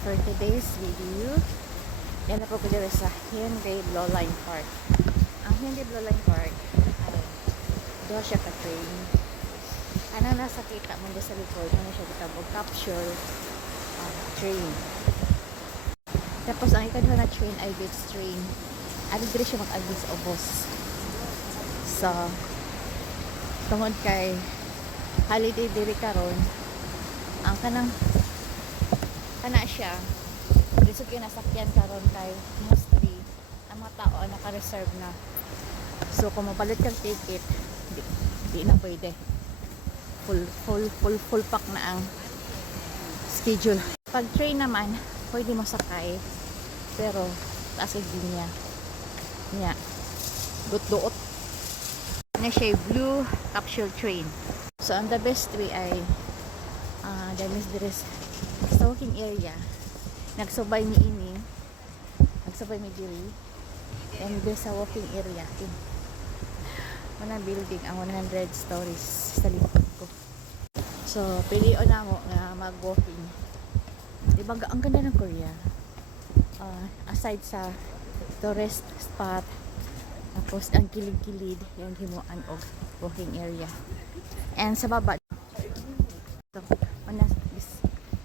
for today's video. Yan na po ko dito sa Henry Blowline Park. Ang Henry Blowline Park ay doon siya ka-train. Ano nasa kita mo sa likod, ano siya kitabog capsule train. Tapos ang ikadwa na train ay beach train. Ano dito siya mag-agis sa ubos. So, tungod kay holiday diri karon, ang kana siya lisod yung nasakyan karon kay mostly ang mga tao naka-reserve na. So kung mapalit kang ticket, di na pwede. Full pack na ang schedule. Pag train naman, pwede mo sakay, pero taas ang linya niya. Duot-duot na siya blue capsule train. So ang the best way ay there sa walking area nagsubay mi diri and this sa walking area building ang 100 stories sa likod ko. So pilion na mo nga mag-walking, diba ang ganda ng Korea, aside sa tourist spot, tapos ang kilid-kilid yung himuan og walking area, and sa baba ito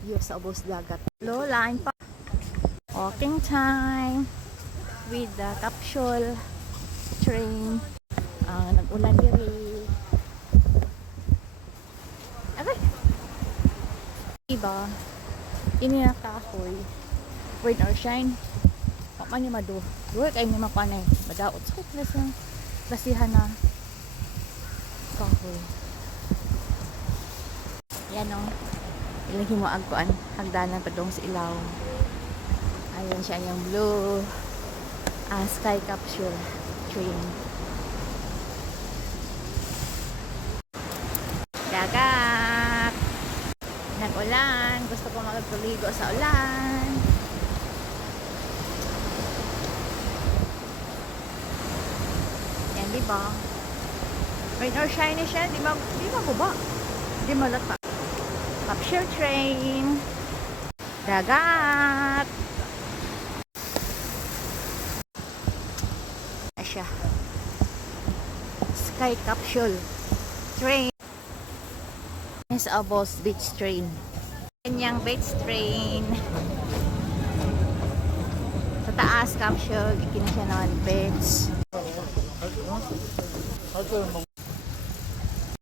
view sa ubos dagat. Low line pa. Walking time with the capsule train. Nag-ulan diri. Okay. Diba? Ini na kahoy. Rain or shine. Paman ni madu. Work ay ni mapanay. Madaot sa kutlas ng klasihan na kahoy. Yan o. Ilagay mo agkuan hagdanan pa dong sa ilaw. Ayun siya yung blue sky capsule train. Dagat, nag-ulan, gusto ko magtuligo sa ulan. Yan, diba? Rain or shine siya, di ba baba? Di malata. Capsule train, dagat. Asya. Sky capsule train. Is Abos beach train. Kanyang beach train. Sa taas capsule, ikina siya naman beach.